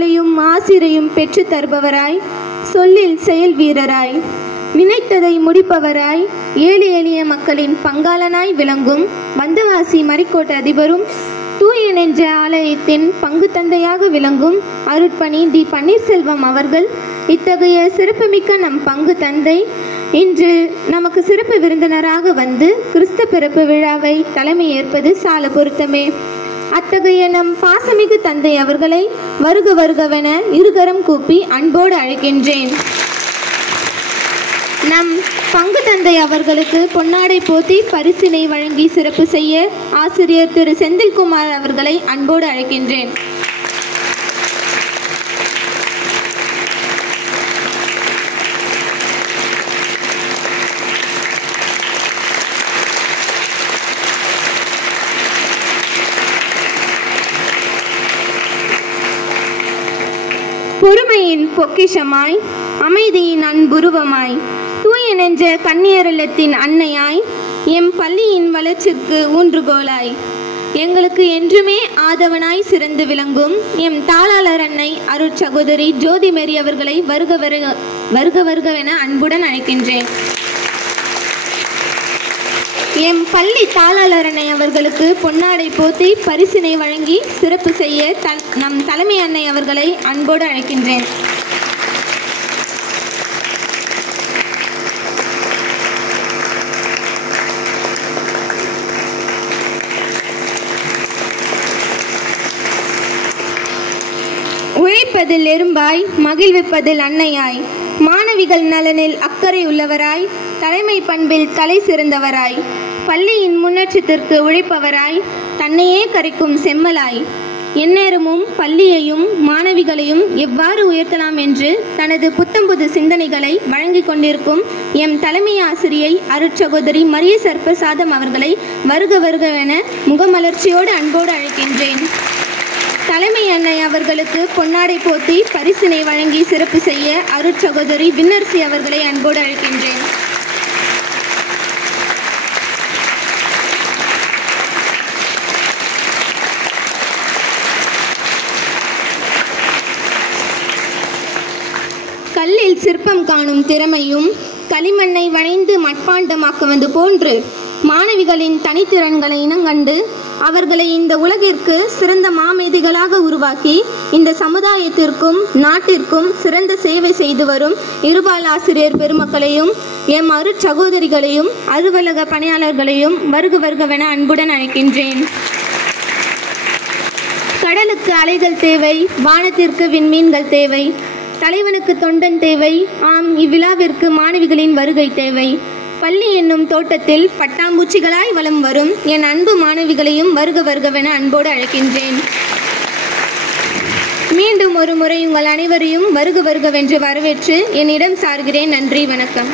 புகழையும் ஆசிரையும் பெற்று தருபவராய், சொல்லில் செயல் வீரராய், நினைத்ததை முடிப்பவராய், ஏழை எளிய மக்களின் பங்காளனாய் விளங்கும் வந்தவாசி மரிக்கோட்ட அதிபரும் தூய நெஞ்ச ஆலயத்தின் பங்கு தந்தையாக விளங்கும் அருட்பணி டி பன்னீர்செல்வம் அவர்கள் இத்தகைய சிறப்புமிக்க நம் பங்கு தந்தை இன்று நமக்கு சிறப்பு விருந்தினராக வந்து கிறிஸ்து பிறப்பு விழாவை தலைமை ஏற்பது சால பொருத்தமே. அத்தகைய நம் பாசமிகு தந்தை அவர்களை வருக வருகவென இருகரம் கூப்பி அன்போடு அழைக்கின்றேன். நம் பங்கு தந்தை அவர்களுக்கு பொன்னாடை போத்தி பரிசினை வழங்கி சிறப்பு செய்ய ஆசிரியர் திரு செந்தில்குமார் அவர்களை அன்போடு அழைக்கின்றேன். பொறுமையின் பொக்கிஷமாய், அமைதியின் அன்புருவமாய், தூய நெஞ்ச கன்னியரல்லத்தின் அன்னையாய், எம் பள்ளியின் வளர்ச்சிக்கு ஊன்றுகோலாய், எங்களுக்கு என்றுமே ஆதவனாய் சிறந்து விளங்கும் எம் தாளாளர் அன்னை அருட்சகோதரி ஜோதி மேரி அவர்களை வருக வருகவென அன்புடன் அழைக்கின்றேன். எம் பள்ளி தாளாளர் அன்னை அவர்களுக்கு பொன்னாடை போத்தி பரிசினை வழங்கி சிறப்பு செய்ய நம் தலைமை அன்னை அவர்களை அன்போடு அழைக்கின்றேன். உழைப்பதில் எறும்பாய், மகிழ்விப்பதில் அன்னையாய், மாணவிகள் நலனில் அக்கறை உள்ளவராய், தலைமை பண்பில் தலை சிறந்தவராய், பள்ளியின் முன்னேற்றத்திற்கு உழைப்பவராய், தன்னையே கரைக்கும் செம்மலாய், எந்நேரமும் பள்ளியையும் மாணவிகளையும் எவ்வாறு உயர்த்தலாம் என்று தனது புத்தம்புது சிந்தனைகளை வழங்கி கொண்டிருக்கும் எம் தலைமை ஆசிரியை அருட்சகோதரி மரிய சர்பசாதம் அவர்களை வருக வருகவென முகமலர்ச்சியோடு அன்போடு அழைக்கின்றேன். தலைமை அன்னை அவர்களுக்கு பொன்னாடை போத்தி பரிசினை வழங்கி சிறப்பு செய்ய அருட்சகோதரி விண்ணரசி அவர்களை அன்போடு அழைக்கின்றேன். கல்லில் சிற்பம் காணும் திறமையும் களிமண்ணை வளைந்து மட்பாண்டமாக்குவது போன்று மாணவிகளின் தனித்திறன்களை இனங்கண்டு அவர்களை இந்த உலகிற்கு சிறந்த மாமேதைகளாக உருவாக்கி இந்த சமுதாயத்திற்கும் நாட்டிற்கும் சிறந்த சேவை செய்து வரும் இருபால் ஆசிரியர் பெருமக்களையும் எம் அருட்சகோதரிகளையும் அலுவலக பணியாளர்களையும் வருக வருகவென அன்புடன் அழைக்கின்றேன். கடலுக்கு அலைகள் தேவை, வானத்திற்கு விண்மீன்கள் தேவை, தலைவனுக்கு தொண்டன் தேவை, ஆம் இவ்விழாவிற்கு மாணவிகளின் வருகை தேவை. பள்ளி என்னும் தோட்டத்தில் பட்டாம்பூச்சிகளாய் வலம் வரும் என் அன்பு மாணவிகளையும் வருக வருகவென அன்போடு அழைக்கின்றேன். மீண்டும் ஒரு முறை உங்கள் அனைவரையும் வருக வருகவென்று வரவேற்று என்னிடம் சார்கிறேன். நன்றி, வணக்கம்.